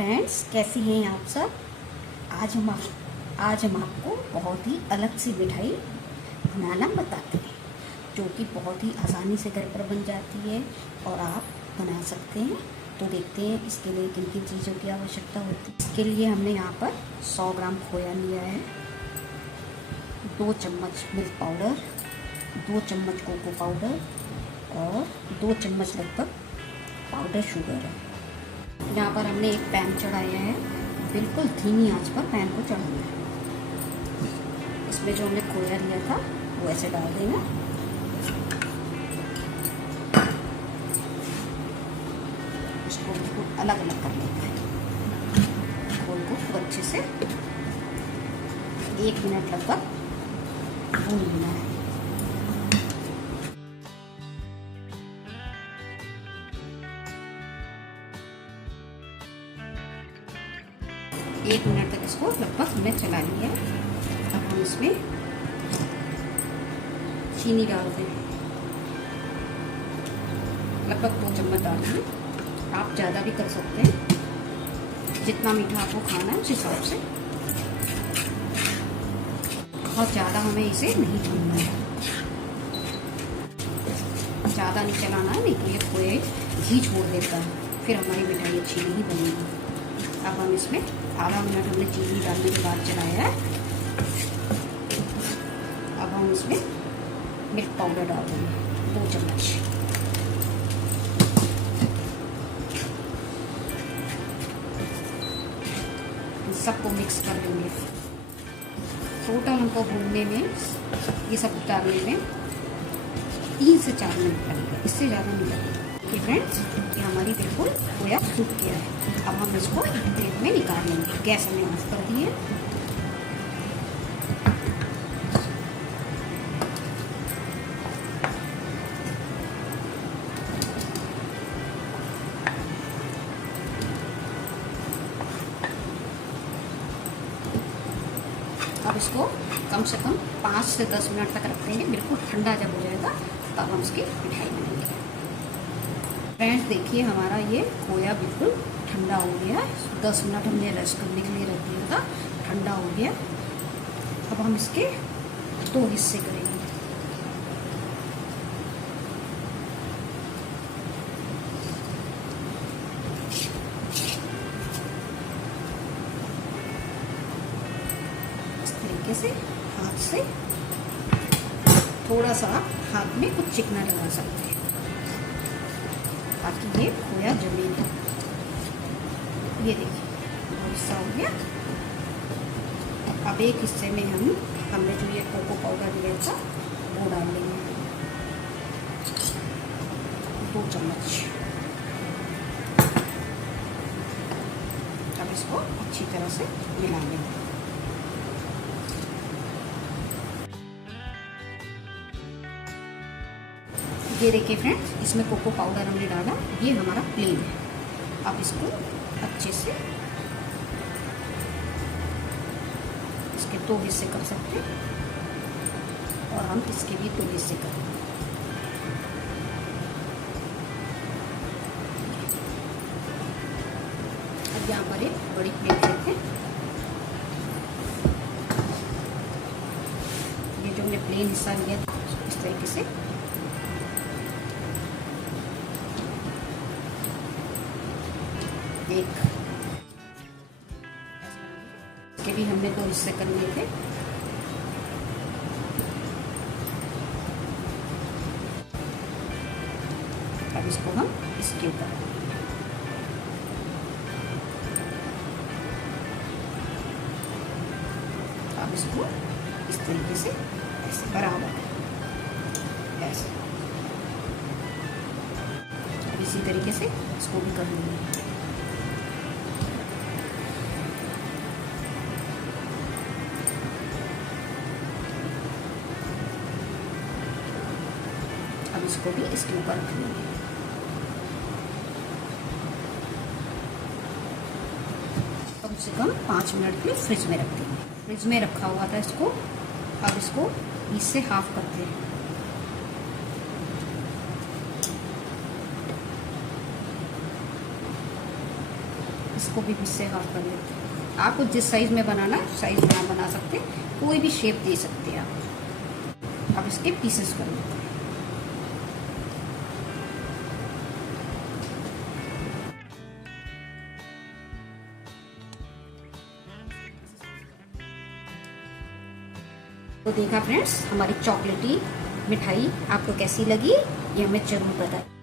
Friends, कैसी हैं आप सब। आज हम आपको बहुत ही अलग सी मिठाई बनाना बताते हैं, जो कि बहुत ही आसानी से घर पर बन जाती है और आप बना सकते हैं। तो देखते हैं इसके लिए किन किन चीज़ों की आवश्यकता होती है। इसके लिए हमने यहाँ पर 100 ग्राम खोया लिया है, 2 चम्मच मिल्क पाउडर, 2 चम्मच कोको पाउडर और 2 चम्मच लगभग पाउडर शुगर है। यहाँ पर हमने एक पैन चढ़ाया है, बिल्कुल धीमी आंच पर पैन को चढ़ाना है। इसमें जो हमने खोया लिया था वो ऐसे डाल देना। इसको बिल्कुल अलग अलग कर लेना है। खोल को खूब अच्छे से 1 मिनट लगभग भून लेना है। एक मिनट तक इसको लगभग हमने चला लिया है। अब हम इसमें चीनी डाल दें, लगभग 2 चम्मच डाल दें। आप ज़्यादा भी कर सकते हैं, जितना मीठा आपको खाना है उस हिसाब से। बहुत ज़्यादा हमें इसे नहीं भूनना है, ज़्यादा नहीं चलाना है, नहीं तो ये खोए घी छोड़ देता है, फिर हमारी मिठाई अच्छी नहीं बनेगी। अब हम इसमें आधा मिनट हमने चीनी डालने के बाद चलाया है। अब हम इसमें मिल्क पाउडर डाल देंगे 2 चम्मच। सबको मिक्स कर देंगे। टोटल हमको भूनने में, ये सब डालने में 3 से 4 मिनट लगेगा, इससे ज़्यादा नहीं लगेगा। फ्रेंड्स, ये हमारी बिल्कुल खोया सूख गया है। अब हम इसको प्लेट में निकाल लेंगे। गैस हमने ऑफ कर दी है। अब इसको कम से कम 5 से 10 मिनट तक रखेंगे। बिल्कुल ठंडा जब हो जाएगा तब हम इसकी मिठाई बनाएंगे। फ्रेंड्स, देखिए हमारा ये खोया बिल्कुल ठंडा हो गया। 10 मिनट हमने रेस्ट करने के लिए रख दिया था, ठंडा हो गया। अब हम इसके 2 हिस्से करेंगे। इस तरीके से हाथ से थोड़ा सा हाथ में कुछ चिकना लगा सकते हैं ताकि ये खोया जमे नहीं। ये देखिए हिस्सा हो गया। अब एक हिस्से में हमने जो ये कोको पाउडर लिया था वो डाल लेंगे, 2 चम्मच। अब इसको अच्छी तरह से मिला लेंगे। ये देखिए फ्रेंड्स, इसमें कोको पाउडर हमने डाला, ये हमारा प्लेन है। अब इसको अच्छे से इसके 2 हिस्से कर सकते हैं और हम इसके भी 2 हिस्से करेंगे। अब यहाँ पर एक बड़ी प्लेट लेते हैं। ये जो हमने प्लेन हिस्सा लिया था इस तरीके से के भी हमने 2 हिस्से कर लिए थे। अब इसको हम इसके ऊपर अब इसको इस तरीके से ऐसे बराबर ऐसे, अब इसी तरीके से इसको भी कर लेंगे। अब इसको भी इसके ऊपर रख लेंगे। कम से कम 5 मिनट के लिए फ्रिज में रख देंगे। फ्रिज में रखा हुआ था इसको। अब इसको इससे हाफ करते हैं। इस इसको भी इससे हाफ कर लेते हैं। आपको जिस साइज़ में बनाना है साइज़ में आप बना सकते हैं, कोई भी शेप दे सकते हैं आप। अब इसके पीसेस कर लेते हैं। तो देखा फ्रेंड्स, हमारी चॉकलेटी मिठाई आपको कैसी लगी ये हमें ज़रूर बताएं।